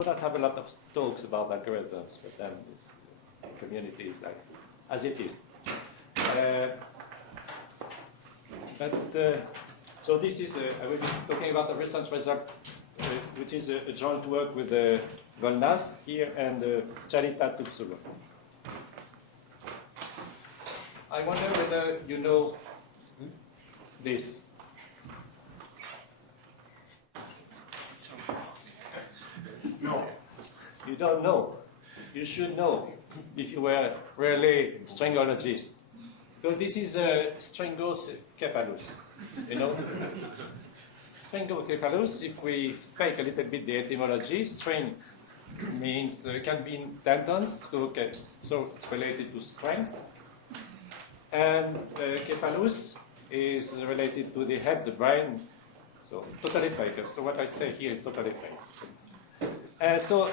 do not have a lot of talks about algorithms, but then this community is like as it is. So this is, I will be talking about a recent result, which is a joint work with Golnas here and Charita Tupsulu. I wonder whether you know this. No. You don't know. You should know if you were really stringologist. Because this is Stringocephalus, you know? Stringocephalus, if we fake a little bit the etymology, string means can be in tendons, so it's related to strength. And cephalus is related to the head, the brain, so totally fake. So what I say here is totally fake. So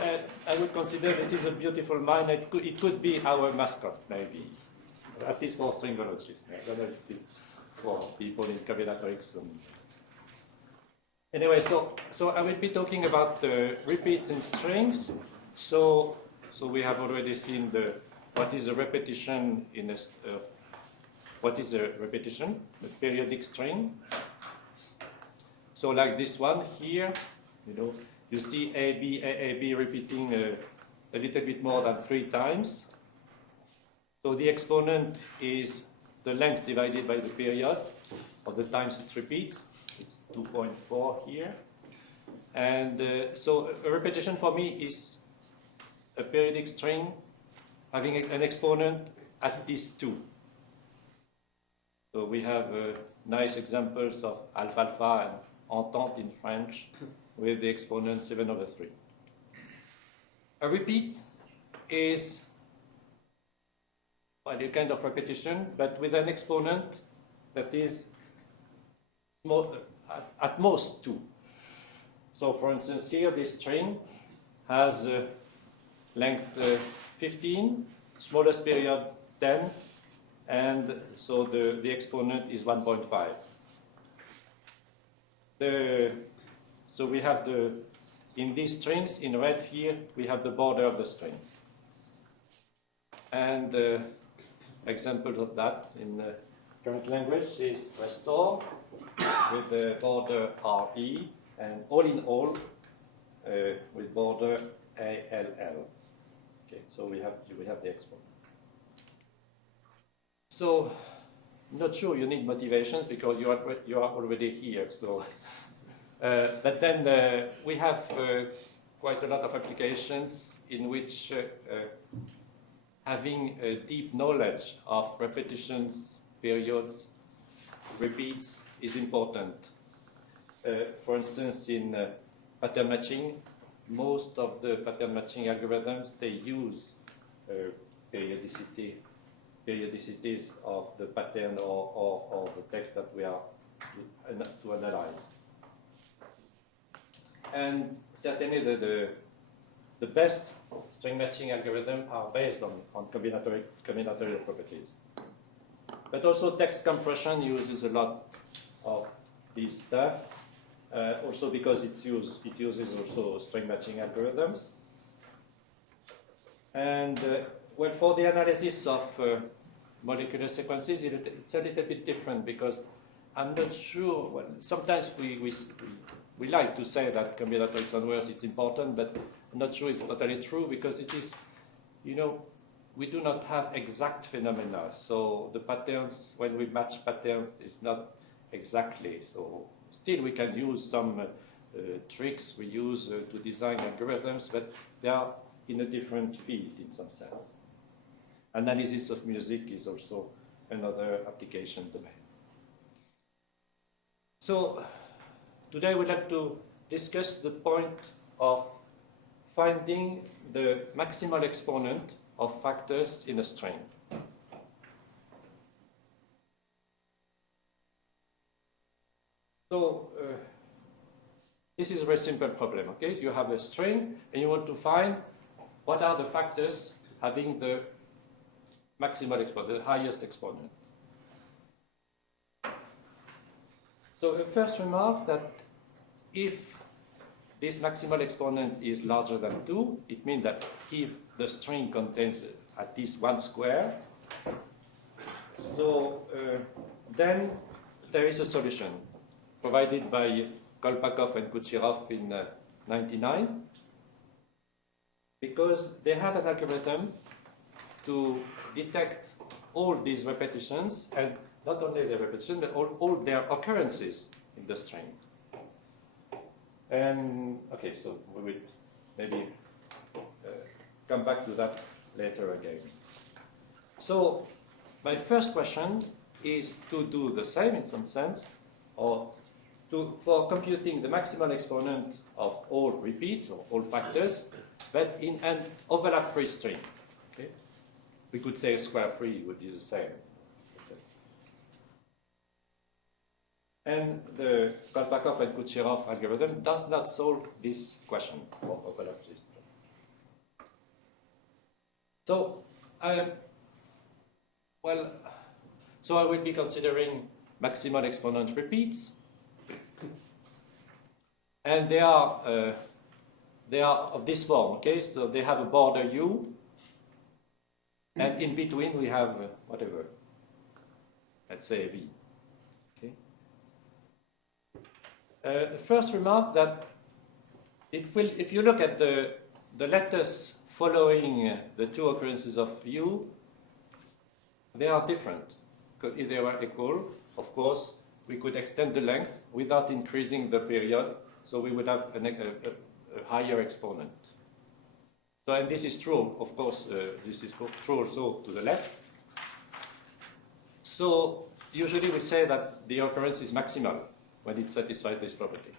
I would consider it is a beautiful mind. It could be our mascot, maybe, at least for stringologists. I don't know if it is for people in combinatorics. Anyway, so I will be talking about the repeats in strings. So we have already seen what is a repetition in a what is a repetition, a periodic string. So like this one here, you know. You see AB repeating a little bit more than 3 times. So the exponent is the length divided by the period, or the times it repeats. It's 2.4 here. And so a repetition for me is a periodic string having an exponent at least 2. So we have nice examples of alfalfa and entente in French, with the exponent 7/3. A repeat is a kind of repetition, but with an exponent that is at most 2. So for instance, here this string has length 15, smallest period 10, and so the exponent is 1.5. So we have in these strings, in red here, we have the border of the string. And examples of that in current language is restore with the border RE, and all in all with border ALL. Okay, so we have the exponent. So not sure you need motivations because you are already here. So. But then we have quite a lot of applications in which having a deep knowledge of repetitions, periods, repeats is important. For instance, in pattern matching, most of the pattern matching algorithms, they use periodicities of the pattern or the text that we are to analyze. And certainly the best string matching algorithms are based on combinatorial properties. But also text compression uses a lot of this stuff, also because it uses also string matching algorithms. And well, for the analysis of molecular sequences, it's a little bit different because I'm not sure, well, sometimes we like to say that combinatorics on words is important, but I'm not sure it's totally true because it is, you know, we do not have exact phenomena. So the patterns, when we match patterns, it's not exactly. So still we can use some tricks we use to design algorithms, but they are in a different field in some sense. Analysis of music is also another application domain. So today we'd like to discuss the point of finding the maximal exponent of factors in a string. So this is a very simple problem, okay? So you have a string and you want to find what are the factors having the maximal exponent, the highest exponent. So a first remark that if this maximal exponent is larger than 2, it means that if the string contains at least one square, so then there is a solution provided by Kolpakov and Kucherov in 1999, because they had an algorithm to detect all these repetitions, and not only the repetition, but all their occurrences in the string. And okay, so we will maybe come back to that later again. So my first question is to do the same in some sense, or for computing the maximal exponent of all repeats or all factors, but in an overlap-free string. Okay? We could say square-free would be the same. Okay. And the Kolpakov and Kucherov algorithm does not solve this question of overlap-free string. So, so I will be considering maximal exponent repeats, and they are of this form. Okay, so they have a border U, and in between we have whatever. Let's say a V. Okay. First remark that if you look at the letters following the two occurrences of U, they are different. Because if they were equal, of course, we could extend the length without increasing the period, so we would have a higher exponent. So, and this is true, of course, this is true also to the left. So, usually we say that the occurrence is maximal when it satisfies this property.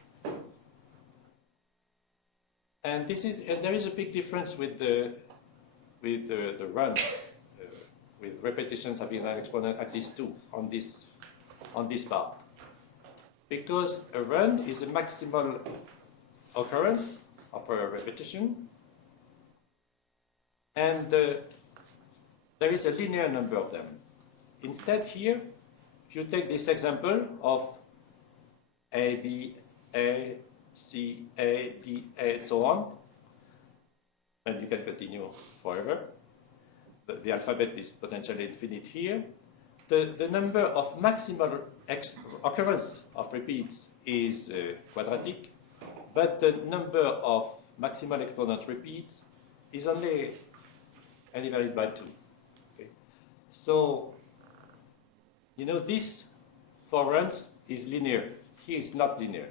And there is a big difference with the runs, with repetitions having an exponent at least 2 on this part. Because a run is a maximal occurrence of a repetition, and there is a linear number of them. Instead here, if you take this example of A, B, A, C, A, D, A, and so on, and you can continue forever. The alphabet is potentially infinite here. The number of maximal occurrence of repeats is quadratic, but the number of maximal exponent repeats is only divided by 2. Okay. So, you know, this for runs is linear. Here it's not linear.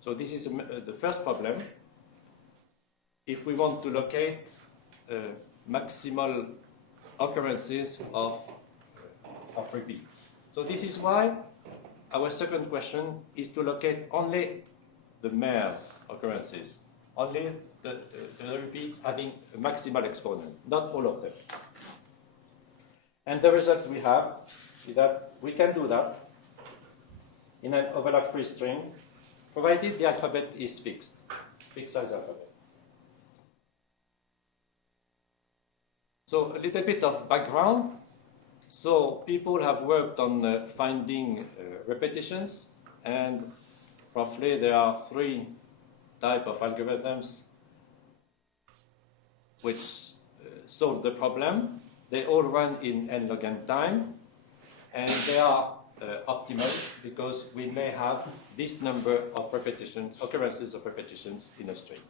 So this is the first problem. If we want to locate maximal occurrences of repeats. So this is why our second question is to locate only the mares occurrences, only the repeats having a maximal exponent, not all of them. And the result we have is that we can do that in an overlap-free string, provided the alphabet is fixed size alphabet. So a little bit of background. So people have worked on finding repetitions, and roughly there are 3 types of algorithms which solve the problem. They all run in n log n time, and they are optimal because we may have this number of repetitions, occurrences of repetitions in a string.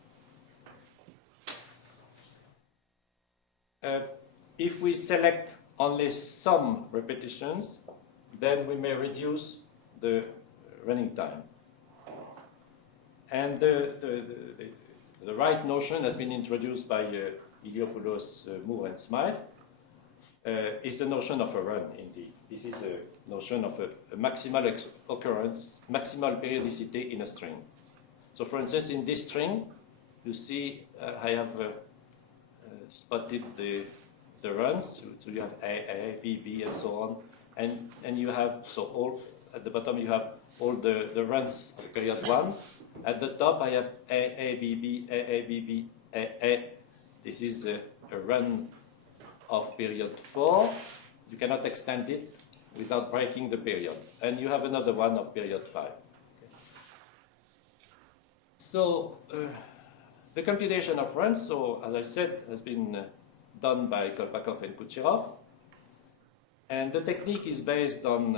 If we select only some repetitions, then we may reduce the running time. And the right notion has been introduced by Iliopoulos, Moore, and Smythe. Is the notion of a run, indeed. This is a notion of a maximal occurrence, maximal periodicity in a string. So, for instance, in this string, you see I have spotted the runs. So you have A, B, B, and so on, and you have all at the bottom you have all the runs of period 1. At the top I have A, B, B, A, B, B, A. This is a run of period 4. You cannot extend it without breaking the period. And you have another one of period 5. Okay. So the computation of runs, so as I said, has been done by Kolpakov and Kucherov. And the technique is based on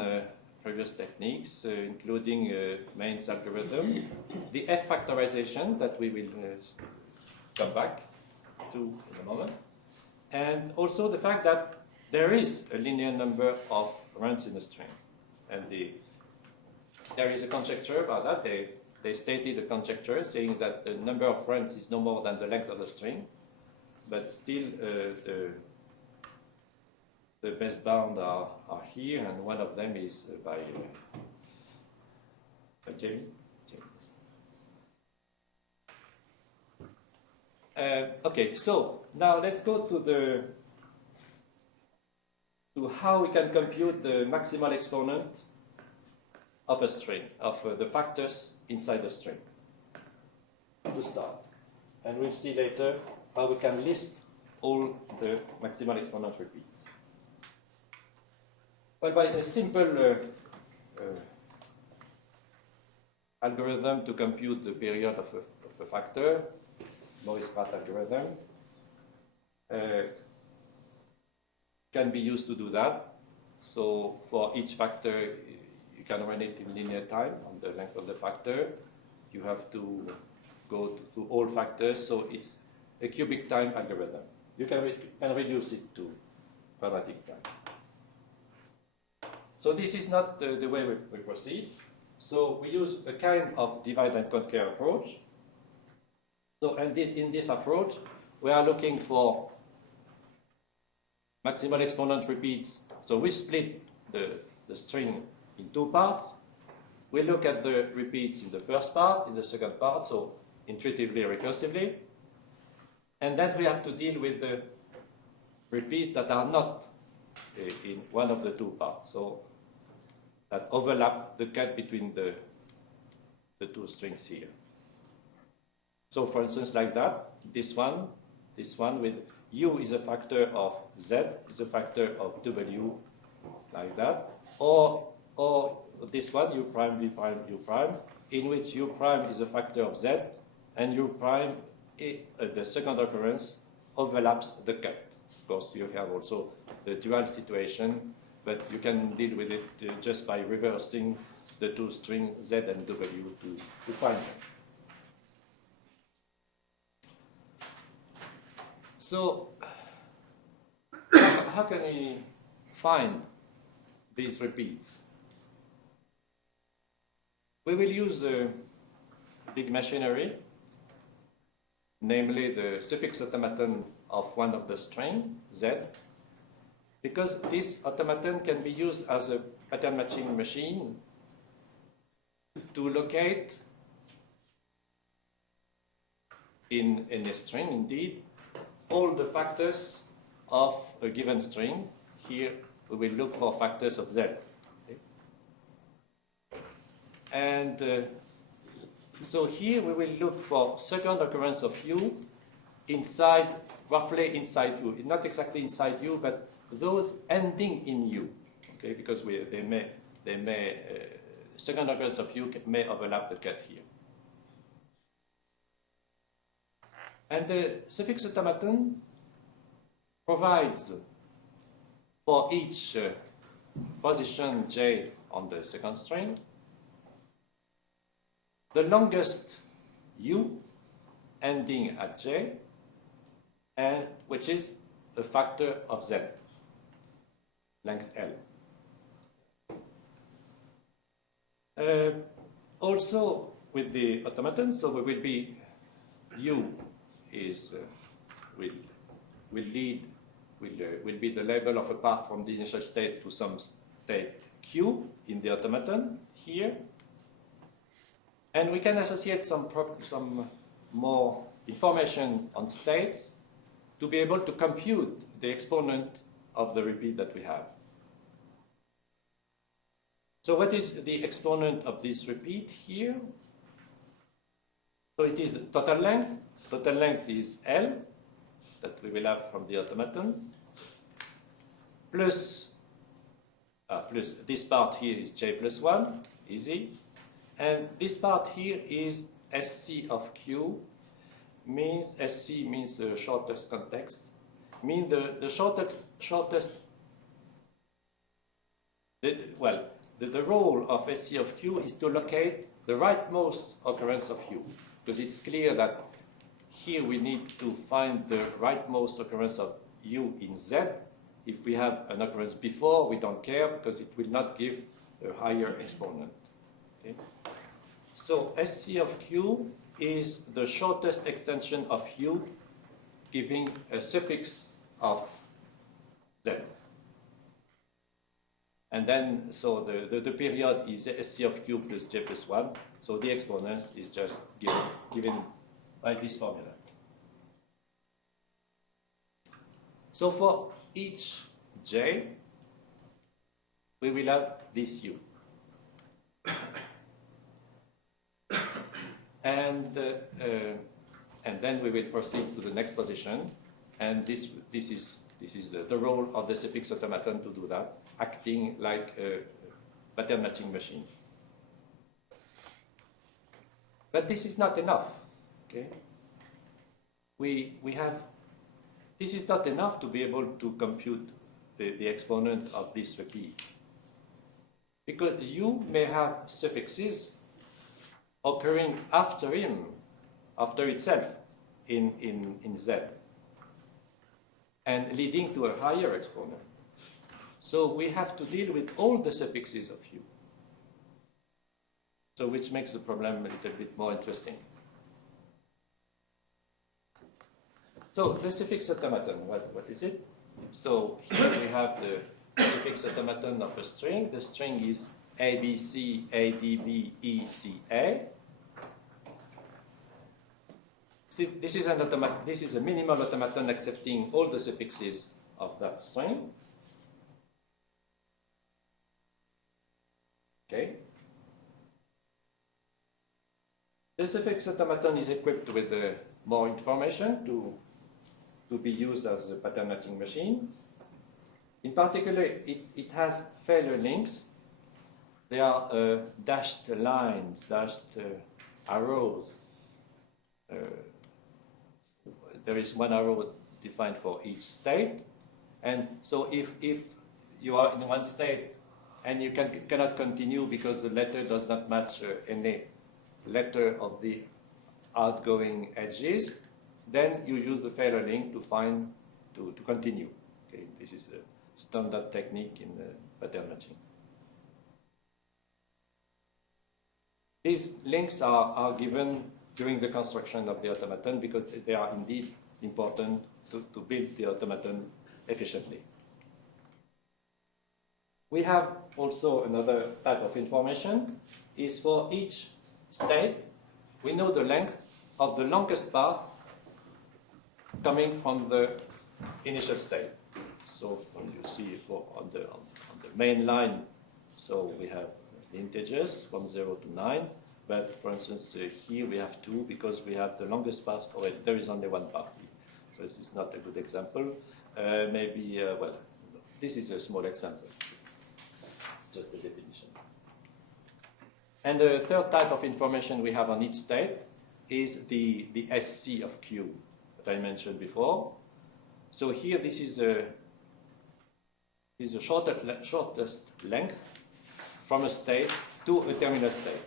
previous techniques, including Mainz algorithm, the F factorization that we will come back to in a moment, and also the fact that there is a linear number of runs in a string. And there is a conjecture about that. They stated a conjecture saying that the number of runs is no more than the length of the string, but still the best bound are here, and one of them is by James. Okay, so now let's go to how we can compute the maximal exponent of a string, of the factors inside a string, to start. And we'll see later how we can list all the maximal exponent repeats. Well, by a simple algorithm to compute the period of a factor, Morris-Pratt algorithm, can be used to do that. So for each factor, you can run it in linear time on the length of the factor. You have to go through all factors, so it's a cubic time algorithm. You can reduce it to quadratic time. So this is not the way we proceed. So we use a kind of divide and conquer approach. So in this approach, we are looking for maximal exponent repeats. So we split the string in two parts. We look at the repeats in the first part, in the second part, so intuitively, recursively. And then we have to deal with the repeats that are not in one of the two parts, so that overlap the cut between the two strings here. So for instance, like that, this one with u is a factor of z, is a factor of w, like that. Or this one, u prime, v prime, u prime, in which u prime is a factor of z, and u prime, the second occurrence, overlaps the cut. Of course, you have also the dual situation, but you can deal with it just by reversing the two strings z and w to find them. So, how can we find these repeats? We will use a big machinery, namely the suffix automaton of one of the string, z, because this automaton can be used as a pattern matching machine to locate in a string, indeed, all the factors of a given string. Here we will look for factors of z. Okay? And so here we will look for second occurrence of u inside, roughly inside u. Not exactly inside u, but those ending in u. Okay, because they may second occurrence of u may overlap the cut here. And the suffix automaton provides for each position j on the second string the longest u ending at j, and which is a factor of z, length L. Also with the automaton, so we will be u is will be the label of a path from the initial state to some state q in the automaton here, and we can associate some more information on states to be able to compute the exponent of the repeat that we have. So what is the exponent of this repeat here? So it is total length. Total length is L, that we will have from the automaton, plus this part here is j plus 1, easy, and this part here is SC of Q means, SC means the shortest context, means the the role of SC of Q is to locate the rightmost occurrence of U, because it's clear that here we need to find the rightmost occurrence of U in Z. If we have an occurrence before, we don't care because it will not give a higher exponent. Okay? So SC of Q is the shortest extension of U giving a suffix of Z. And then, so the period is SC of Q plus J plus 1. So the exponent is just given by this formula. So for each J, we will have this U. And then we will proceed to the next position. And this is the role of the suffix automaton to do that, acting like a pattern matching machine. But this is not enough. Okay? This is not enough to be able to compute the exponent of this repeat. Because U may have suffixes occurring after itself in Z, and leading to a higher exponent. So we have to deal with all the suffixes of U. So which makes the problem a little bit more interesting. So the suffix automaton, what is it? So here we have the suffix automaton of a string. The string is ABC, ADB, ECA. See, this is a minimal automaton accepting all the suffixes of that string. Okay. The suffix automaton is equipped with more information to be used as a pattern matching machine. In particular, it has failure links. There are dashed lines, dashed arrows. There is one arrow defined for each state. And so if you are in one state and you cannot continue because the letter does not match any letter of the outgoing edges, then you use the failure link to continue. Okay, this is a standard technique in pattern matching. These links are given during the construction of the automaton because they are indeed important to build the automaton efficiently. We have also another type of information is for each state, we know the length of the longest path coming from the initial state. So you see on the main line, so we have the integers from 0 to 9. But for instance, here we have 2 because we have the longest path. Oh, wait, there is only one path. So this is not a good example. Maybe, well, this is a small example, just the definition. And the third type of information we have on each state is the SC of Q that I mentioned before. So here this is the shortest length from a state to a terminal state.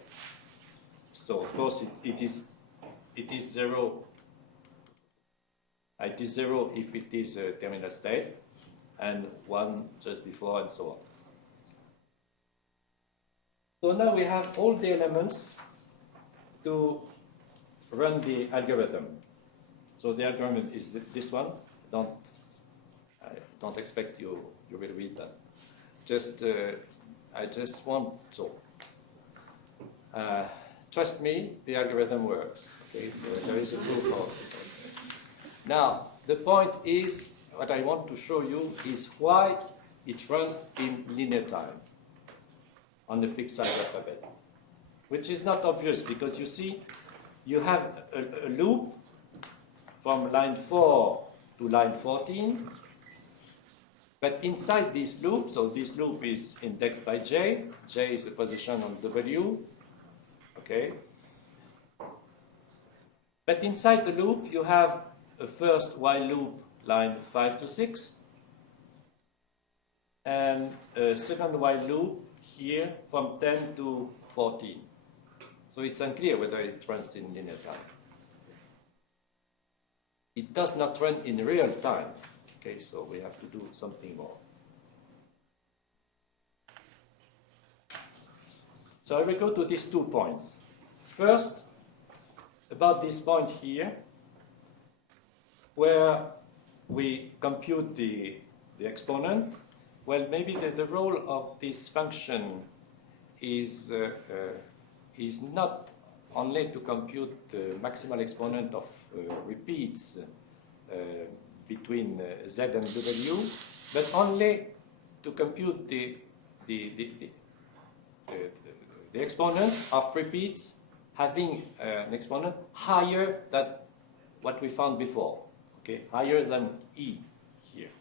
So of course it is 0. It is 0 if it is a terminal state, and 1 just before, and so on. So now we have all the elements to run the algorithm. So the algorithm is this one. I don't expect you will read that. I just want so. Trust me, the algorithm works. Okay, so there is a proof of it. Now, the point is, what I want to show you is why it runs in linear time on the fixed size alphabet, which is not obvious because you see, you have a loop from line 4 to line 14, but inside this loop, so this loop is indexed by J is the position on W, okay? But inside the loop, you have a first while loop line 5 to 6, and a second while loop here from 10 to 14. So it's unclear whether it runs in linear time. It does not run in real time. Okay, so we have to do something more. So I will go to these 2 points. First, about this point here, where we compute the exponent. Well, maybe the role of this function is not only to compute the maximal exponent of repeats between z and w, but only to compute the exponent of repeats having an exponent higher than what we found before, okay, higher than e here.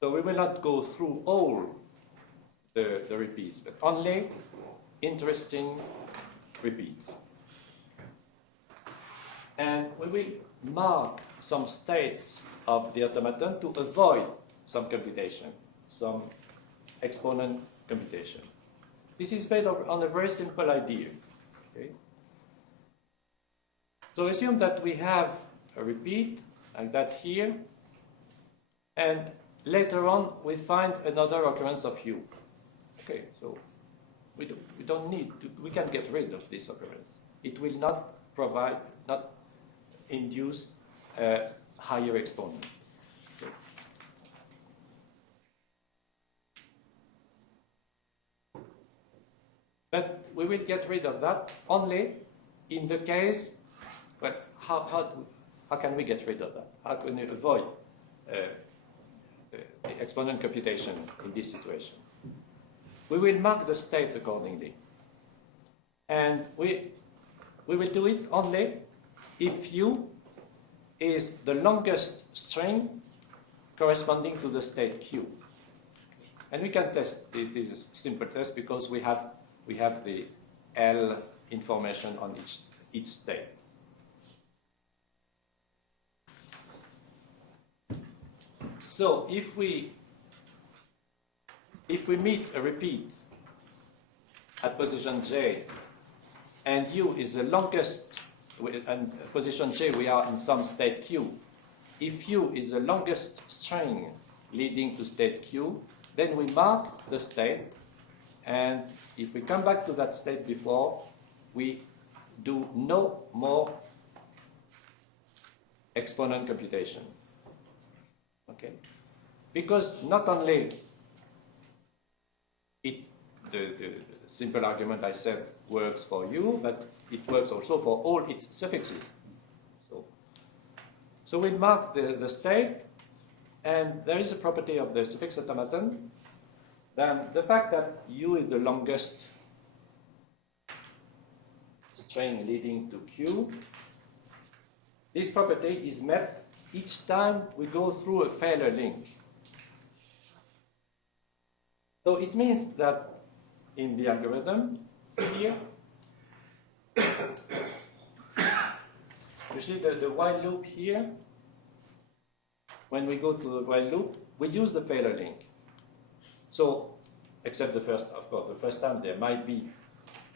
So we will not go through all the repeats, but only interesting repeats. And we will mark some states of the automaton to avoid some computation, some exponent computation. This is based on a very simple idea. Okay? So assume that we have a repeat like that here, and later on we find another occurrence of u. Okay, so we don't need to, we can get rid of this occurrence. It will not induce a higher exponent. Okay. But we will get rid of that only in the case, well, how can we get rid of that? How can we avoid the exponent computation in this situation? We will mark the state accordingly. And we will do it only if u is the longest string corresponding to the state q. And we can test this is a simple test because we have the L information on each state. So if we meet a repeat at position j, and u is the longest, and position j we are in some state q. If u is the longest string leading to state q, then we mark the state, and if we come back to that state before, we do no more exponent computation. Okay? Because not only the simple argument I said works for u, but it works also for all its suffixes. So we mark the state, and there is a property of the suffix automaton. Then the fact that u is the longest string leading to q, this property is met each time we go through a failure link. So it means that in the algorithm here, you see the while loop here, when we go to the while loop, we use the failure link. So, except the first, of course, the first time there might be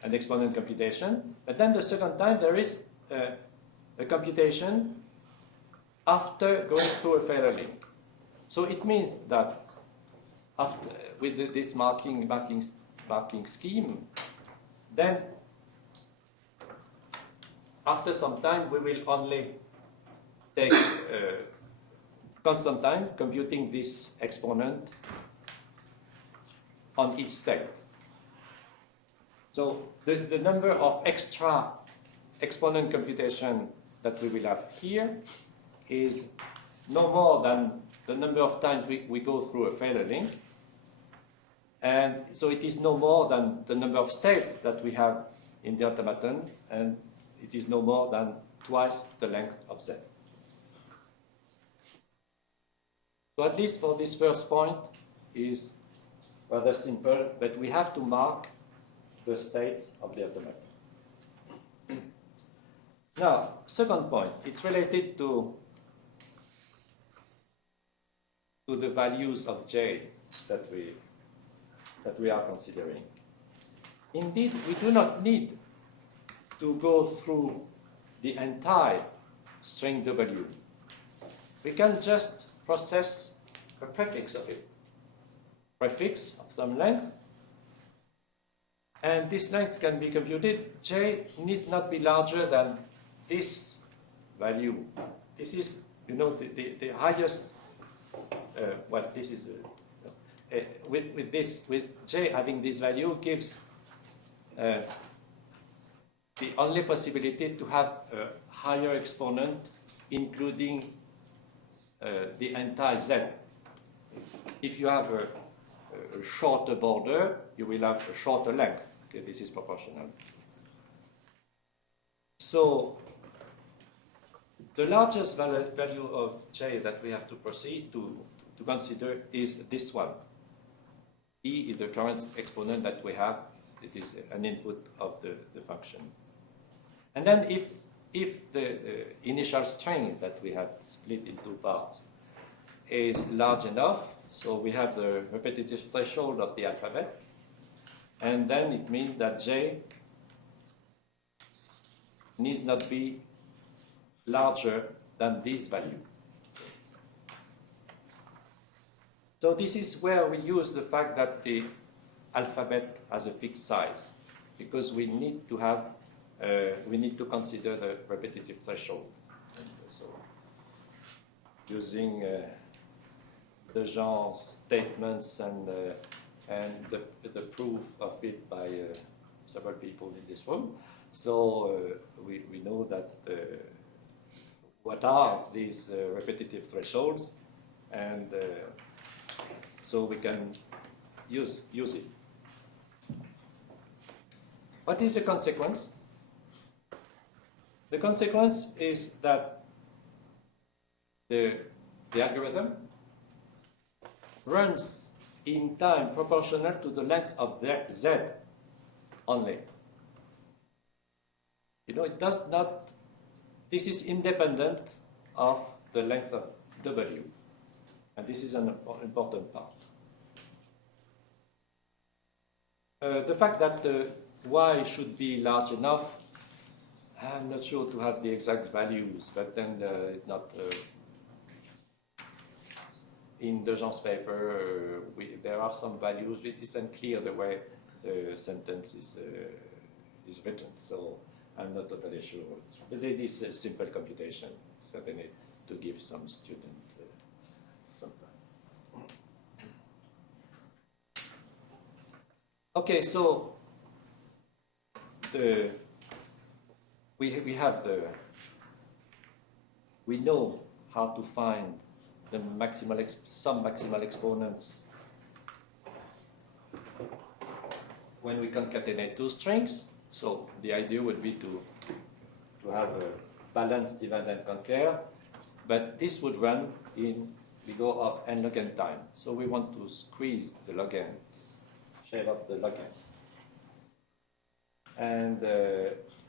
an exponent computation, but then the second time there is a computation after going through a failure link. So it means that after, with this marking scheme, then after some time we will only take constant time computing this exponent on each state. So the number of extra exponent computation that we will have here is no more than the number of times we go through a failure link. And so it is no more than the number of states that we have in the automaton, and it is no more than twice the length of z. So at least for this first point is rather simple, but we have to mark the states of the automaton. Now, second point, it's related to the values of J that we are considering. Indeed, we do not need to go through the entire string W. We can just process a prefix of it, prefix of some length, and this length can be computed. J needs not be larger than this value. This is, you know, the highest. Well, this is with J having this value gives the only possibility to have a higher exponent, including the entire Z. If you have a shorter border, you will have a shorter length. Okay, this is proportional. So the largest value of J that we have to proceed to consider is this one. E is the current exponent that we have. It is an input of the function. And then if the initial string that we have split in two parts is large enough, so we have the repetitive threshold of the alphabet, and then it means that J needs not be larger than this value. So this is where we use the fact that the alphabet has a fixed size, because we need to have we need to consider the repetitive threshold. And so using the genre statements and the proof of it by several people in this room. So we know that what are these repetitive thresholds, and so we can use it. What is the consequence? The consequence is that the algorithm runs in time proportional to the length of the Z only. You know, it does not, this is independent of the length of W. And this is an important part. The fact that the Y should be large enough, I'm not sure to have the exact values, but then it's not. In the Jean's paper, there are some values. It isn't clear the way the sentence is written, so I'm not totally sure. But it is a simple computation, certainly, to give some student some time. Okay, so we know how to find the some maximal exponents when we concatenate two strings. So the idea would be to have a balanced divide and conquer, but this would run in O of n log n time. So we want to squeeze the log n, shave off the log n. And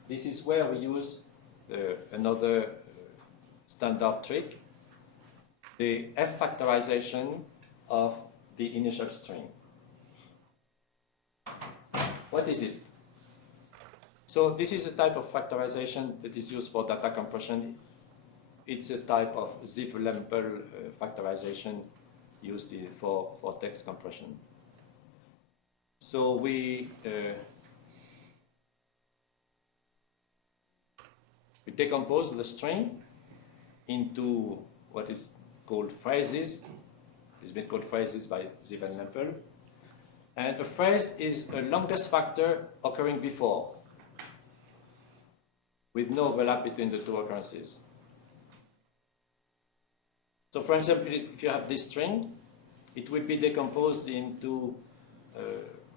this is where we use another standard trick, the F factorization of the initial string. What is it? So this is a type of factorization that is used for data compression. It's a type of Ziff-Lempel factorization used for text compression. So we decompose the string into what is called phrases. It's been called phrases by Ziff-Lempel. And a phrase is a longest factor occurring before, with no overlap between the two occurrences. So for example, if you have this string, it will be decomposed into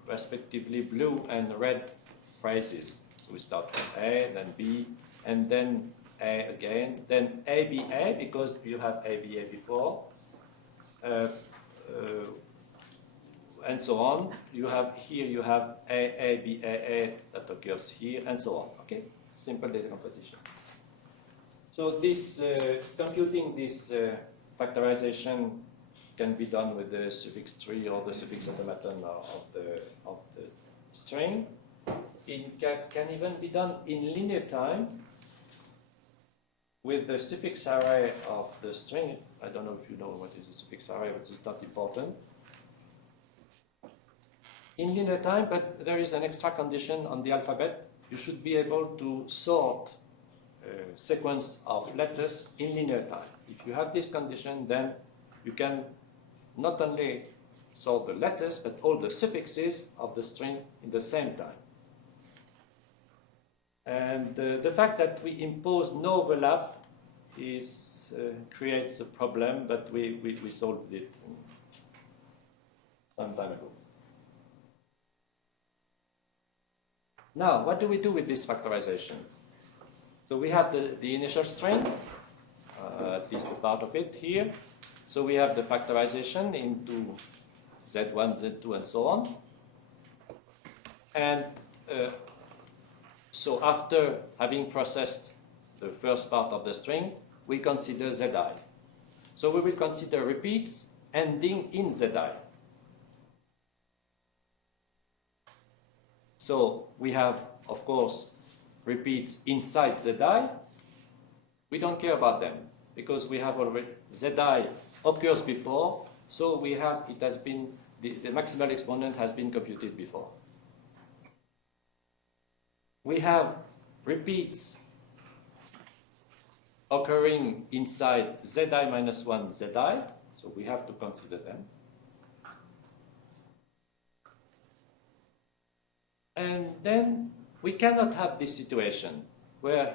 respectively blue and red phrases. So we start from A, then B, and then A again, then A, B, A, because you have A, B, A before, and so on. You have A, B, A that occurs here, and so on. Okay, simple decomposition. So this computing this factorization can be done with the suffix 3 or the suffix automaton of the string. It can even be done in linear time with the suffix array of the string. I don't know if you know what is a suffix array, but it's not important. In linear time, but there is an extra condition on the alphabet. You should be able to sort a sequence of letters in linear time. If you have this condition, then you can not only sort the letters, but all the suffixes of the string in the same time. And the fact that we impose no overlap creates a problem, but we solved it some time ago. Now, what do we do with this factorization? So we have the initial string, at least a part of it here. So we have the factorization into Z1, Z2, and so on. And so after having processed the first part of the string, we consider Zi. So we will consider repeats ending in Zi. So we have, of course, repeats inside Zi. We don't care about them because we have already Zi occurs before, so we have it has been the maximal exponent has been computed before. We have repeats occurring inside Zi minus 1 Zi, so we have to consider them. And then we cannot have this situation where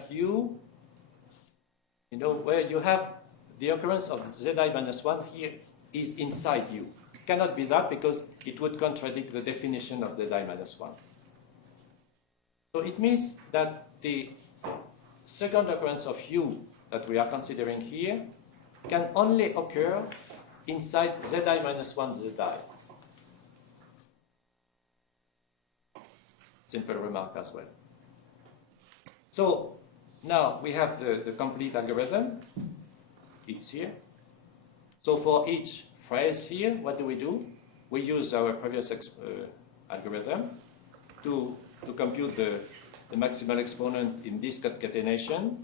where you have the occurrence of Zi minus 1 here is inside U. It cannot be that because it would contradict the definition of Zi minus 1. So it means that the second occurrence of U that we are considering here can only occur inside Zi minus 1 Zi. Simple remark as well. So now we have the complete algorithm. It's here. So for each phrase here, what do? We use our previous algorithm to compute the maximal exponent in this concatenation.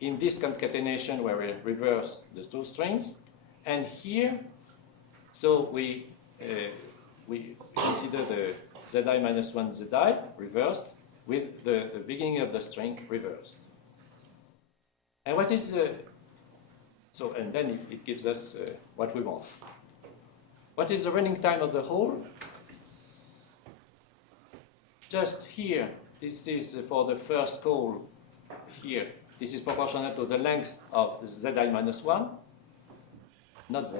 In this concatenation where we reverse the two strings. And here, so we consider the Zi minus 1 Zi reversed with the beginning of the string reversed. And what is and then it gives us what we want. What is the running time of the whole? Just here, this is for the first call here. This is proportional to the length of Zi minus 1, not Zi.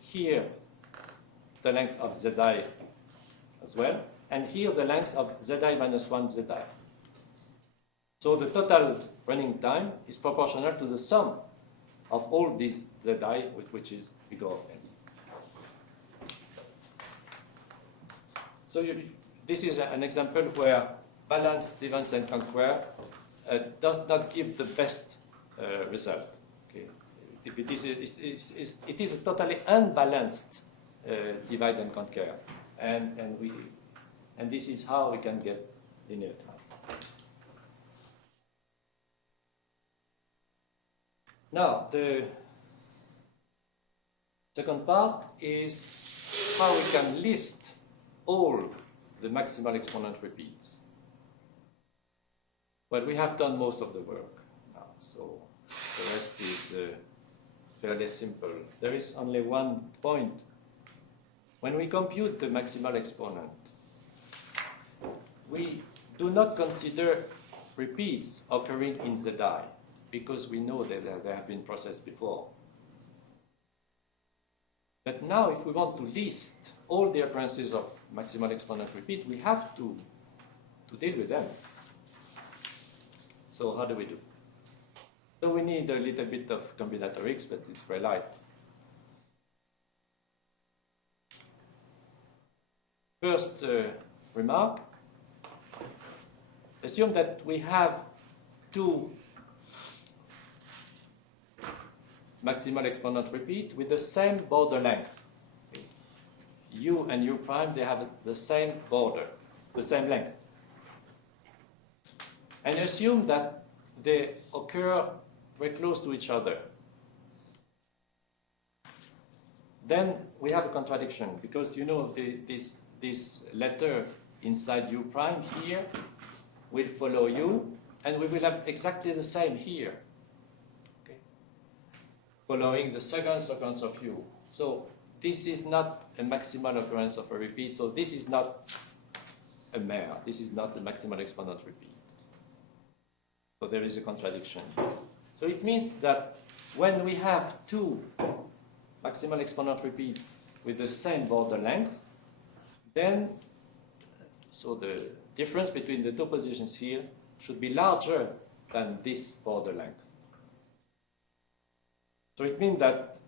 Here, the length of Zi as well, and here the length of Zi minus 1 Zi. So the total running time is proportional to the sum of all these Zi, which is bigger of n. So this is an example where balanced divide and conquer does not give the best result. Okay. It is a totally unbalanced divide and conquer, and this is how we can get linear time. Now the second part is how we can list all the maximal exponent repeats. Well, we have done most of the work now, so the rest is fairly simple. There is only one point. When we compute the maximal exponent, we do not consider repeats occurring in Zi because we know that they have been processed before. But now, if we want to list all the occurrences of maximal exponent repeat, we have to deal with them. So how do we do? So we need a little bit of combinatorics, but it's very light. First remark, assume that we have two maximal exponent repeat with the same border length. U and U prime, they have the same border, the same length. And assume that they occur very close to each other. Then we have a contradiction, because you know this letter inside U prime here will follow U, and we will have exactly the same here, okay, following the second occurrence of U. So this is not a maximal occurrence of a repeat, so this is not a mare, this is not a maximal exponent repeat. So there is a contradiction. So it means that when we have two maximal exponent repeat with the same border length, then so the difference between the two positions here should be larger than this border length. So it means that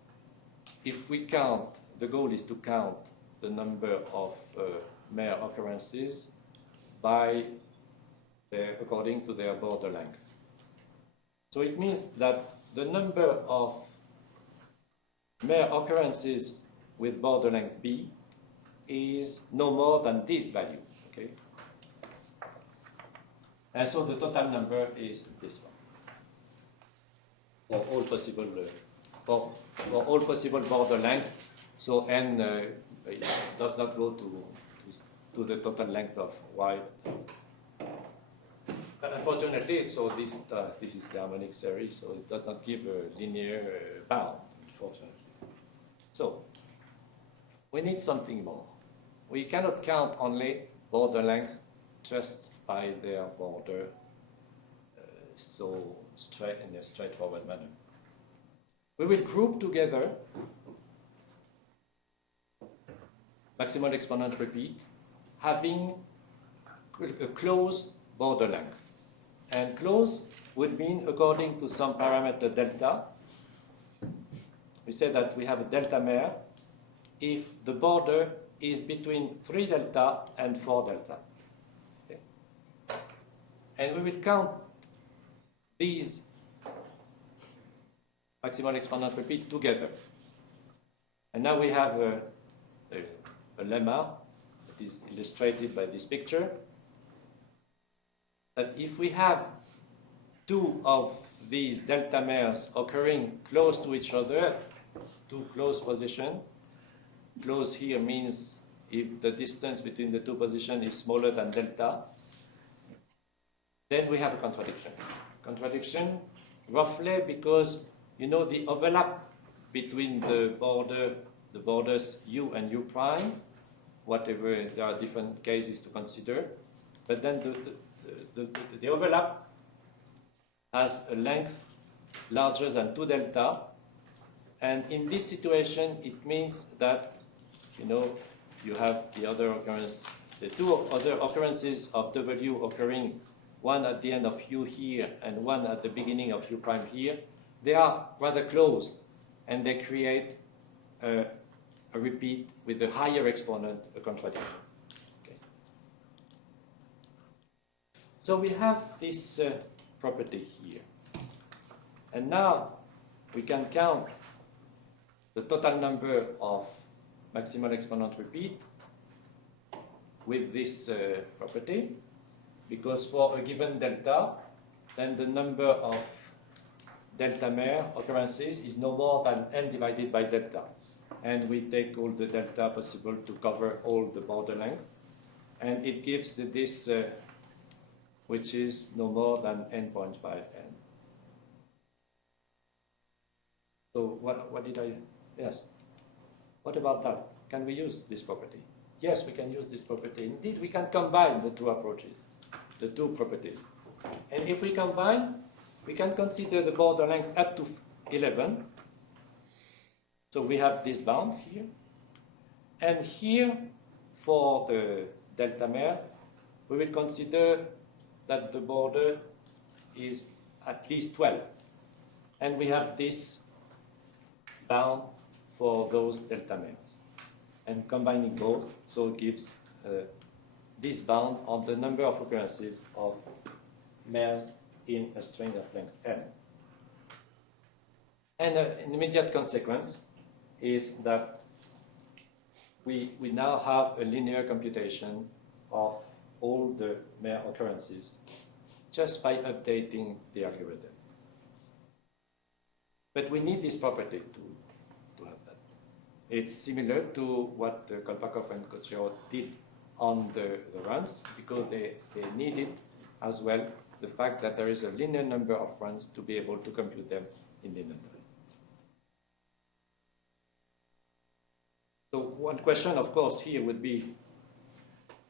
if we count, the goal is to count the number of mare occurrences according to their border length. So it means that the number of mare occurrences with border length B is no more than this value, okay? And so the total number is this one. For all possible, for all possible border length, so n does not go to the total length of y. But unfortunately, so this is the harmonic series, so it does not give a linear bound, unfortunately. So we need something more. We cannot count only border length just by their border, so straight in a straightforward manner. We will group together maximal exponent repeat having a close border length. And close would mean according to some parameter delta. We say that we have a delta mare if the border is between 3 delta and 4 delta. Okay. And we will count these maximal exponent repeat together. And now we have a lemma that is illustrated by this picture, that if we have two of these delta mares occurring close to each other, two close positions, close here means if the distance between the two positions is smaller than delta, then we have a contradiction. Contradiction roughly because you know the overlap between the borders U and U prime, whatever, there are different cases to consider, but then the overlap has a length larger than 2 delta, and in this situation it means that you know you have the other occurrence, the two other occurrences of W occurring, one at the end of U here and one at the beginning of U prime here. They are rather close, and they create a repeat with a higher exponent, a contradiction. Okay. So we have this property here. And now we can count the total number of maximal exponent repeat with this property, because for a given delta, then the number of delta mare occurrences is no more than n divided by delta. And we take all the delta possible to cover all the border length. And it gives this, which is no more than n.5n. So what did I, yes. What about that? Can we use this property? Yes, we can use this property. Indeed, we can combine the two approaches, the two properties. And if we combine, we can consider the border length up to 11. So we have this bound here. And here, for the delta mare, we will consider that the border is at least 12. And we have this bound for those delta mares. And combining both, so it gives this bound on the number of occurrences of mares in a string of length n. And an immediate consequence is that we now have a linear computation of all the mere occurrences just by updating the algorithm. But we need this property to have that. It's similar to what Kolpakov and Crochemore did on the runs, because they needed as well the fact that there is a linear number of runs to be able to compute them in linear time. So one question, of course, here would be,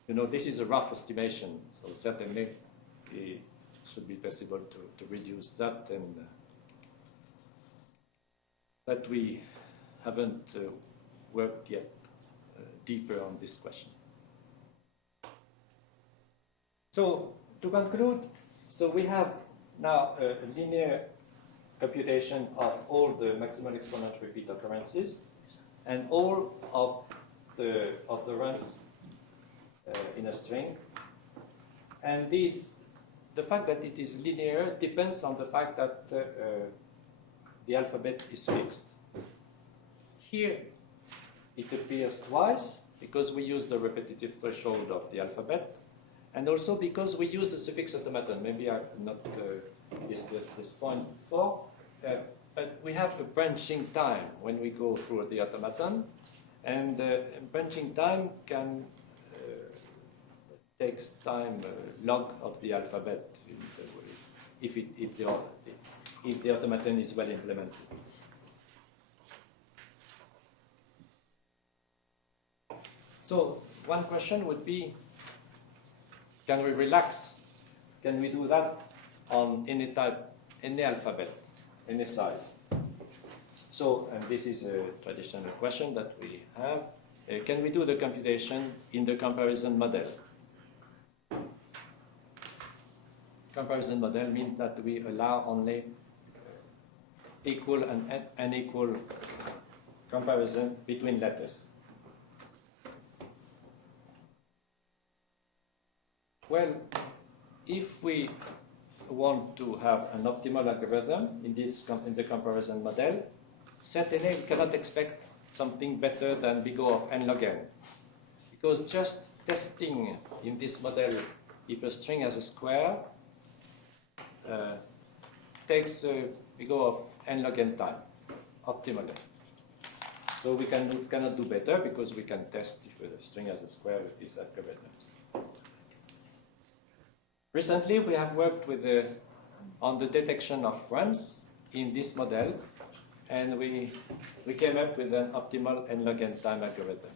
this is a rough estimation, so certainly it should be possible to reduce that, but we haven't worked yet deeper on this question. So to conclude, so we have now a linear computation of all the maximal exponent repeat occurrences and all of the runs in a string. And the fact that it is linear depends on the fact that the alphabet is fixed. Here it appears twice because we use the repetitive threshold of the alphabet, and also because we use the suffix automaton. Maybe I have not discussed this point before, but we have a branching time when we go through the automaton, and branching time takes time log of the alphabet if the automaton is well implemented. So one question would be, can we relax? Can we do that on any type, any alphabet, any size? So, and this is a traditional question that we have. Can we do the computation in the comparison model? Comparison model means that we allow only equal and unequal comparison between letters. Well, if we want to have an optimal algorithm in the comparison model, certainly we cannot expect something better than big O of n log n, because just testing in this model if a string has a square takes big O of n log n time, optimally. So we cannot do better because we can test if a string has a square with these algorithms. Recently, we have worked on the detection of runs in this model, and we came up with an optimal n log n time algorithm.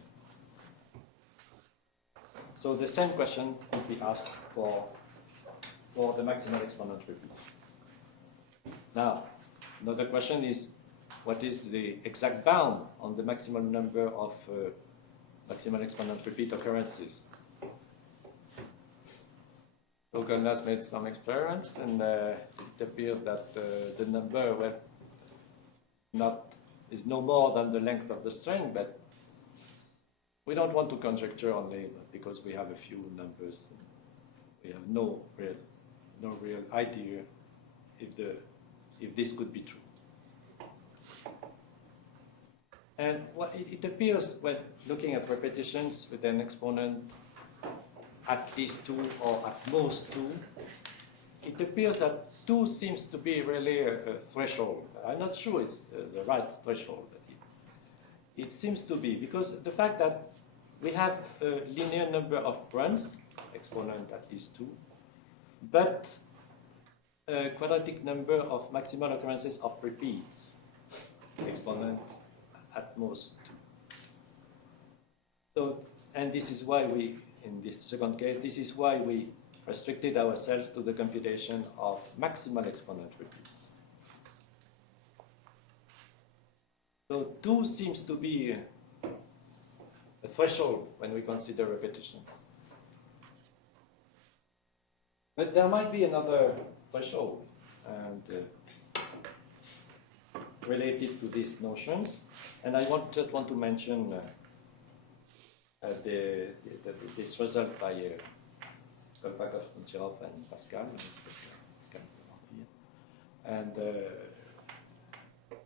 So the same question would be asked for the maximal exponent repeat. Now, another question is, what is the exact bound on the maximum number of maximal exponent repeat occurrences? Local has made some experiments, and it appears that the number is no more than the length of the string, but we don't want to conjecture only because we have a few numbers. We have no real idea if this could be true. And it appears when looking at repetitions with an exponent at least 2 or at most 2, it appears that 2 seems to be really a threshold. I'm not sure it's the right threshold. It seems to be, because the fact that we have a linear number of runs, exponent at least 2, but a quadratic number of maximal occurrences of repeats, exponent at most 2. So, and this is why in this second case, this is why we restricted ourselves to the computation of maximal exponent repeats. So 2 seems to be a threshold when we consider repetitions. But there might be another threshold and related to these notions, and I just want to mention this result by Kolpakov, Kuncharov, and Pascal. And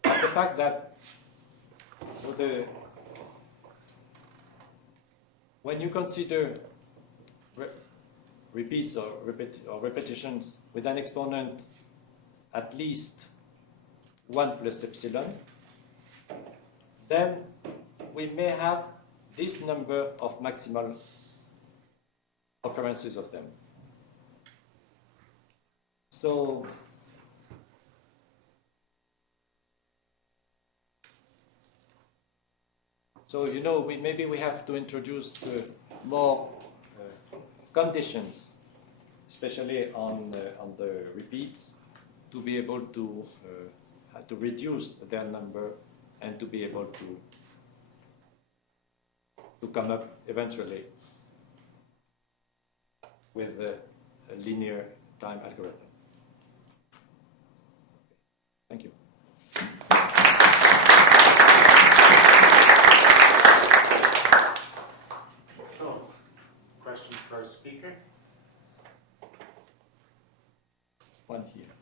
at the fact that when you consider repeats or repetitions with an exponent at least 1 plus epsilon, then we may have this number of maximal occurrences of them. So you know, maybe we have to introduce more conditions, especially on the repeats, to be able to reduce their number and to be able to come up eventually with a linear time algorithm. Thank you. So, questions for our speaker? One here.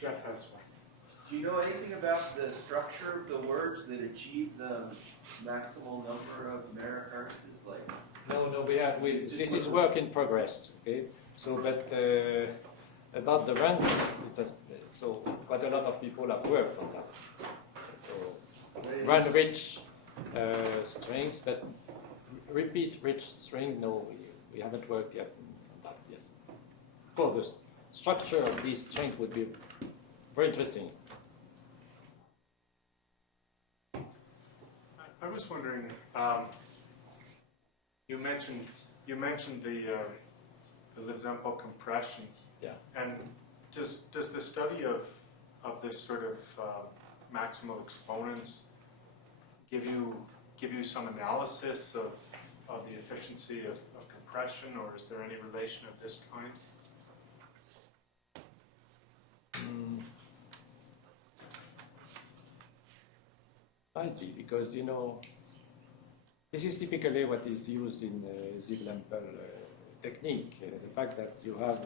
Jeff has one. Do you know anything about the structure of the words that achieve the maximal number of Merrick occurrences? Like, No, this is work in progress. Okay, so but about the runs, so quite a lot of people have worked on that. So run-rich strings, but repeat-rich string, no, we haven't worked yet on that. Yes, of course, the structure of these strings would be very interesting. I was wondering, you mentioned the Livzampo compression. Yeah. And does the study of this sort of maximal exponents give you some analysis of the efficiency of compression, or is there any relation of this kind? Because, you know, this is typically what is used in Ziegler-Lampel technique. The fact that you have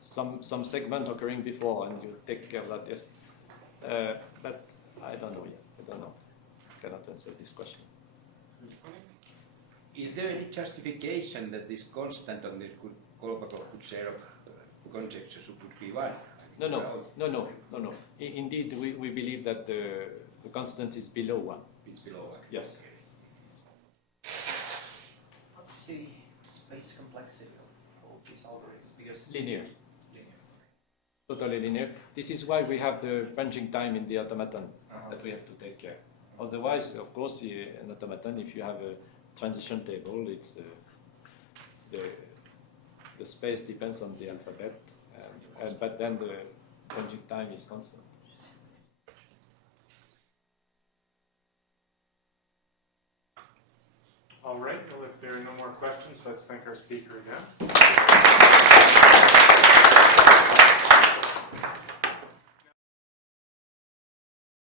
some segment occurring before and you take care of that. Yes, but I don't know yet. I don't know. I cannot answer this question. Is there any justification that this constant on this Kolmogorov share of conjectures would be 1? No. Indeed, we believe that the constant is below 1. It's below 1. Yes. What's the space complexity of all these algorithms? Because Linear. Totally linear. This is why we have the branching time in the automaton that we have to take care. Otherwise, of course, an automaton, if you have a transition table, it's the space depends on the alphabet, but then the branching time is constant. All right, well, if there are no more questions, let's thank our speaker again.